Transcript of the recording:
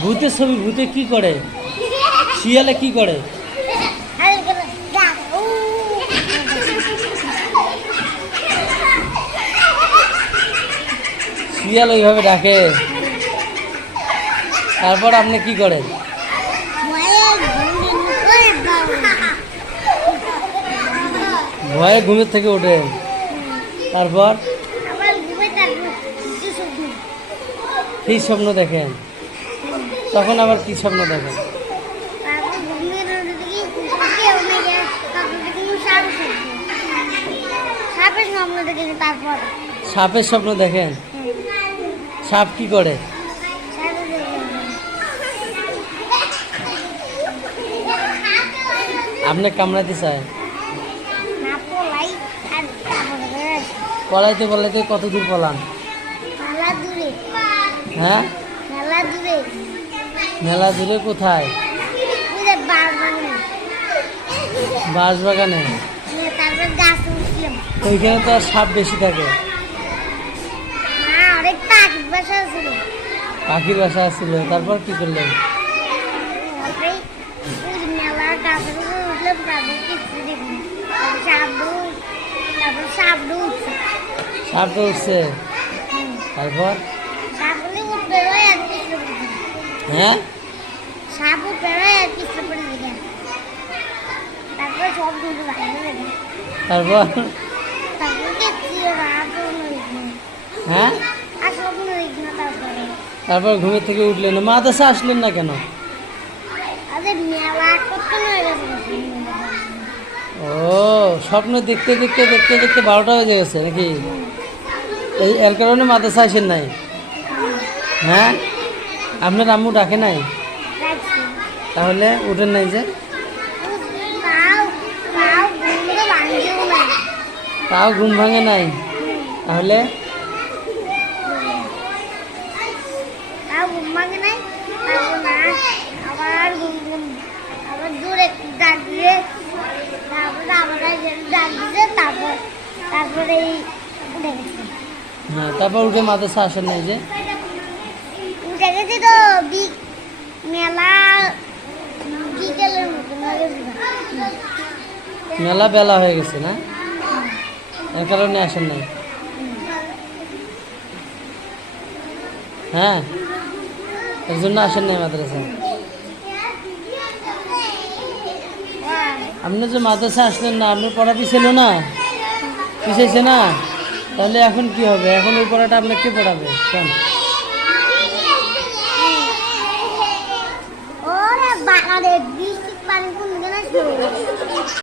ভূতের ছবি ভূতে কি করে? শিয়ালে কি করে? শিয়াল ওইভাবে ডাকে। তারপর আপনি কি করেন ভয়ে ঘুমের থেকে ওঠেন। তারপর? কি স্বপ্ন দেখেন? তখন আবার কি স্বপ্ন দেখেন সাপের স্বপ্ন দেখেন? সাপ কি করে? আপনি কামড়াতে চায়? পলাইতে পলাইতে কত দূর। পলান হ্যাঁ মেলা দূরে কোথায়? বাঁশ বাগানে তারপর উঠলাম ওইখানে তো সাপ বেশি থাকে। পাখি বাসা ছিল। পাখির বাসা ছিল তারপর কি করলেন? তারপরে ওই মেলা গাছের উপরে উঠলাম তারপর কিছু দেখলাম তারপর সাপ দৌড় তারপর সাপ দৌড়ছে সাপ তো উঠছে তারপর সাপ বলে উঠবে রয় আর কিছু পড়ে হ্যাঁ? আর কিছু তারপর সব দুটো দেবে হ্যাঁ? তারপরে। ঘুমের থেকে উঠলেন মাদ্রাসা আসলেন না কেন? ও স্বপ্ন দেখতে দেখতে দেখতে দেখতে বারোটা বেজে গেছে নাকি? এই এর কারণে মাদ্রাসা আসেন নাই? হ্যাঁ? আপনার আম্মু ডাকে নাই? তাহলে উঠেন নাই যে। তাও ঘুমে ভাঙে নাই। তাহলে? তারপর উঠে মাদ্রাসা আসেন নাই যে। তো মেলা বেলা হয়ে গেছে না এর কারণে আসেন নাই হ্যাঁ এর জন্য আসেন নাই মাদ্রাসা আপনি যে মাদ্রাসা আসলেন না আপনি পড়া পিছিল না পিছাইছে না তাহলে এখন কি হবে এখন ওই পড়াটা আপনাকে পড়াবে কেন 아 니, 그건내가 날.